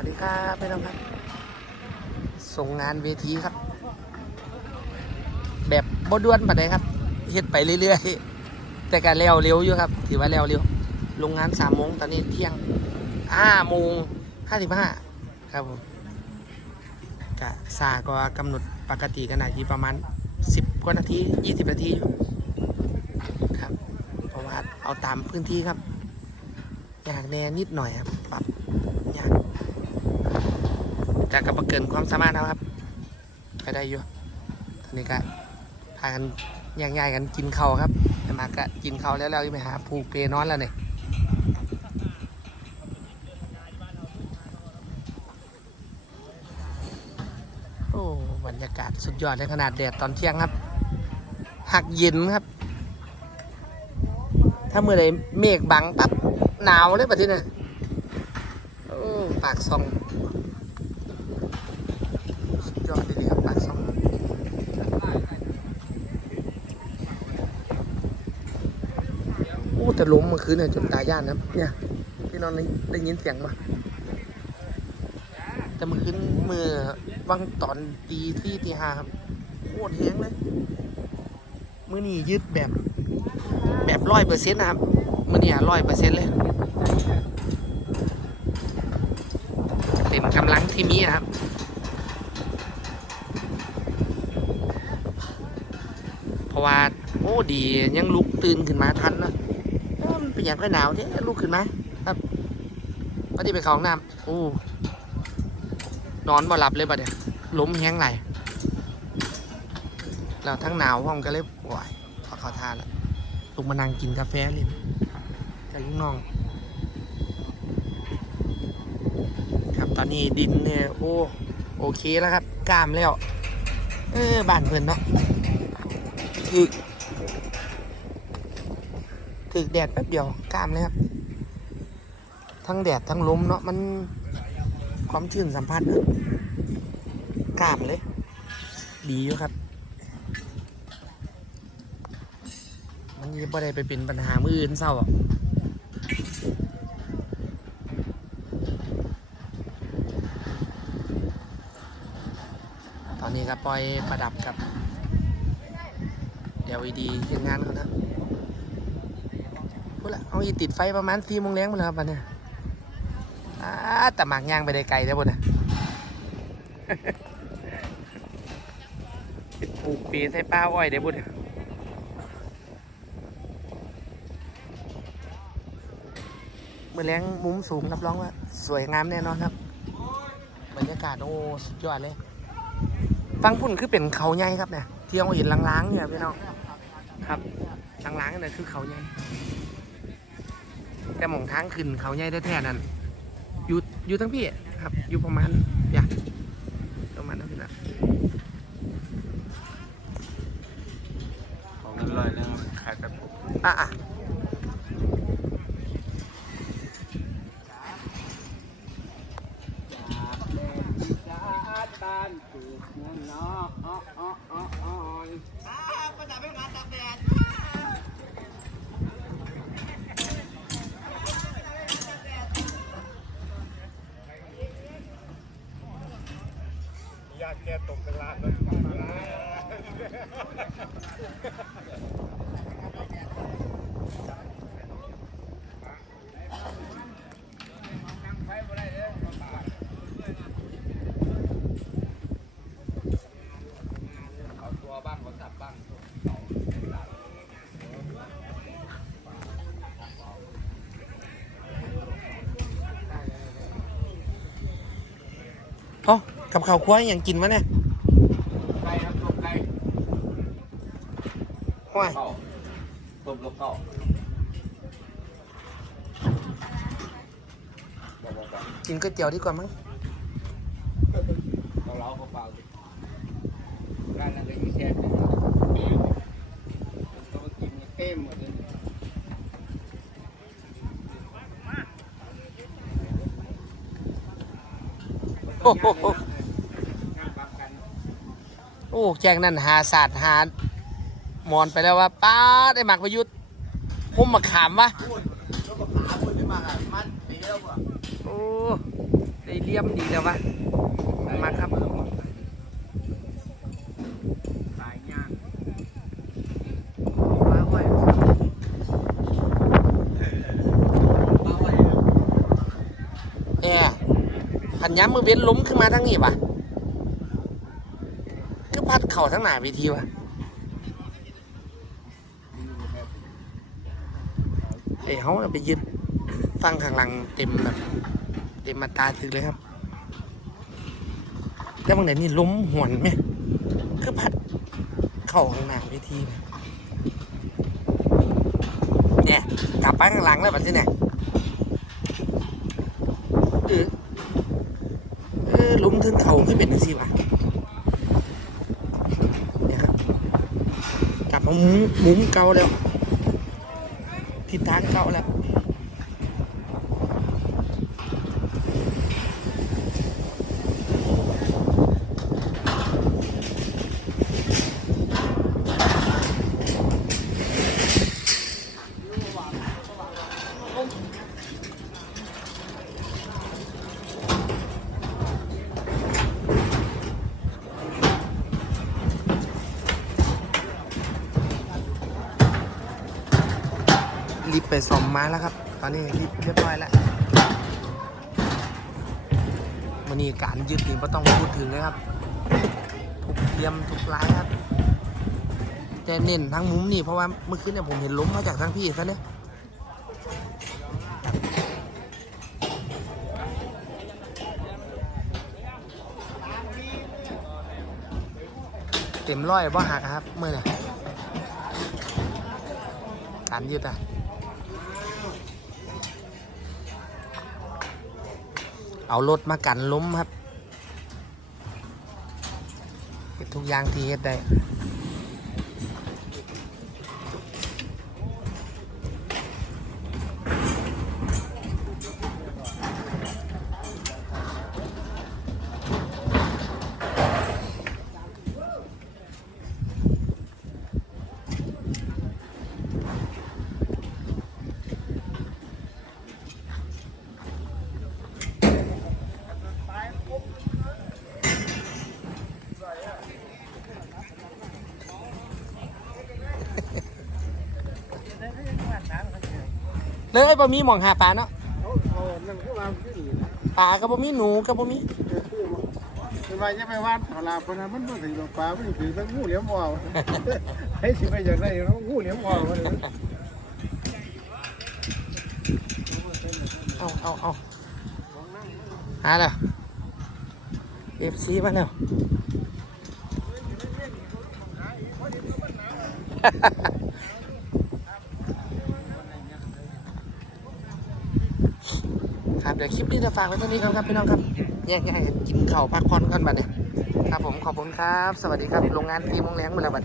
วัสดีครับพี่น้องครับ ส่งงานเวทีครับ แบบบด่วนปานใดครับเฮ็ดไปเรื่อยๆ แต่การเร็วเร็วอยู่ครับ ถือว่าเร็วเร็วลงงานสามโมงตอนนี้เที่ยงห้าโมงห้าสิบห้าครับผมกะซาก็กำหนดปกติกันนาทีประมาณสิบกว่านาทียี่สิบนาทีครับเพราะว่าเอาตามพื้นที่ครับอยากแน่นิดหน่อยครับปรับ กกับเกินความสามารถนะครับก็ได้อยู่ตอนนี้ก็พากันแยกย้ายกันกินเขาครับแต่มาก็กินเขาแล้วเราไปหาผูกเพนอนแล้วเนี่ยโอ้บรรยากาศสุดยอดในขนาดแดดตอนเที่ยงครับ หักเย็นครับ ถ้าเมื่อใดเมฆบังปั๊บหนาวเลยประเทศน่ะโอ้ปากซองสุดยอดเลยครับปากซอง โอ้แต่ล้มเมื่อคืนเนี่ยจนตายย่านนะครับเนี่ยพี่น้องได้ได้ยินเสียงมาแต่เมื่อคืนเมื่อวังตอนตีที่ตีห้าครับโคตรเฮงเลยมือนี่ยึดแบบ แบบร้อยเปอร์เซ็นต์นะครับมันเนี่ร้อยเปอร์เซ็นต์เลยเต็มกำลังที่มีอะครับเพราะว่าโอ้ดียังลุกตื่นขึ้นมาทันนะ เป็นอย่างก็หนาวเนี่ยลุกขึ้นมาครับพอดีไปเขาห้องน้ำโอ้นอนบ่หลับเลยปะเดี๋ยล้มแห้งไหลเราทั้งหนาวห้องก็เลยป่วยพอเขาทานแล้วลงมานั่งกินกาแฟเลยกับลูกน้อง ครับตอนนี้ดินเนี่ยโอ้โอเคแล้วครับกล้ามแล้ว เออบ้านเพื่อนเนาะถึก ถึกแดดแป๊บเดียวกล้ามเลยครับ ทั้งแดดทั้งลมเนาะมันความชื้นสัมผัสนะกล้ามเลย ดีอยู่ครับ มันยังไม่ได้ไปเป็นปัญหามืออื่นเศร้าตอนนี้ก็ปล่อยประดับกับ LED เรื่องงานเขานะ พูดละเอาอีติดไฟประมาณสี่โมงแรงมาแล้วครับวันเนี้ยอ่าแต่หมากย่างไปได้ไกลแล้วบนน่ะปลูกปีใส่ป้าอ้อยได้บุญมือแรงมุมสูงรับรองว่า สวยงามแน่นอนครับ บรรยากาศโอ้สุดยอดเลย ฟังพุ่นคือเป็นเขาใหญ่ครับเนี่ยที่เราเห็นล้างๆเนี่ยพี่น้องครับล้างๆนั่นคือเขาใหญ่ แต่หมองทางขึ้นเขาใหญ่แท้ๆนั่นอยู่อยู่ทั้งพี่ครับ อยู่ประมาณอย่าประมาณนั้นพี่นะของเงินลอยนึงขายแบบผมอะอะ บ้านปลูกเงินเนาะอ้ออ้ออ้ออ้อ ญาติ แกตกเป็นลานเลย เอาตัวบ้างเขาสับบ้าง เอ้า กับข้าวคั่วอย่างกินมะเนี่ยไก่ครับต้มไก่ห้วยเข้าต้มลูกเข้าบอกบอกบอกกินก๋วยเตี๋ยวดีกว่ามั้งเราเล้าเปล่าๆสิร้านนั้นก็ยิ่งแซ่บเลยต้องมากินเต็มหมดเลยโอ้โห งานปรับกัน โอ้แจ้งนั่นหาศาสตร์หาหมอนไปแล้วว่าป้าดได้หมักประยุทธ์พุ่มมาขามวะพูดแล้วก็ขาพูดได้มากอะมันตีแล้วอะโอ้ได้เลี่ยมดีแล้ววะมาครับขายยากมาไว้มาไว้แอร์พันย้ำมือเว้นล้มขึ้นมาทั้งนี้วะ ก็พัดเข่าทั้งหน้าเวทีวะไอ้เขาไปยึดฟังข้างหลังเต็มแบบเต็มมาตาถึกเลยครับ แล้วบางไหนนี่ล้มหวนไหมคือพัดเข่าข้างหน้าเวทีเนี่ยกลับไปข้างหลังแล้วแบบนี้เนี่ยเออเออล้มถึงเข่าขึ้นเป็นสิวะเนี่ยครับกลับ มุ้งมุ้งเก่าแล้วทิศทางเก่าแล้ว รีบ ไปซ่อมมาแล้วครับ ตอนนี้รีบเรียบร้อยแล้วมันนี่การยึดนี่ไม่ต้องพูดถึงเลยครับ ทุกเทียมทุกร้ายครับ แต่เน้นทั้งมุมนี่เพราะว่าเมื่อคืนเนี่ยผมเห็นล้มมาจากทั้งพี่ซะเนี่ยเต็มร้อยบ่หักครับเมื่อเนี่ยการยืดอะ เอารถมากันล้มครับเฮ็ดทุกอย่างที่เฮ็ดได้ เลยบ่มีหมองหาปลาเนาะเขาเขานั่นก็มาขึ้นนี่นะปลาก็บ่มีหนูก็บ่มีเป็นว่าจะไปวาดเขาลาคนนั้นมันบ่ถึงดอกปลามันถึงตั้งงูเหลี่ยมวาวให้สิไปอย่างไรเนาะงูเหลี่ยมวาวเลยเอาเอาเอาหาแล้วเอฟซีมาแล้ว ครับ เดี๋ยวคลิปนี้จะฝากไว้เท่านี้ครับพี่น้องครับแยกย้ายกินกินข้าพักผ่อนกันบัดเนี่ยครับผมขอบคุณครับ สวัสดีครับโรงงานทีมโรงแรมหมดแล้วบัด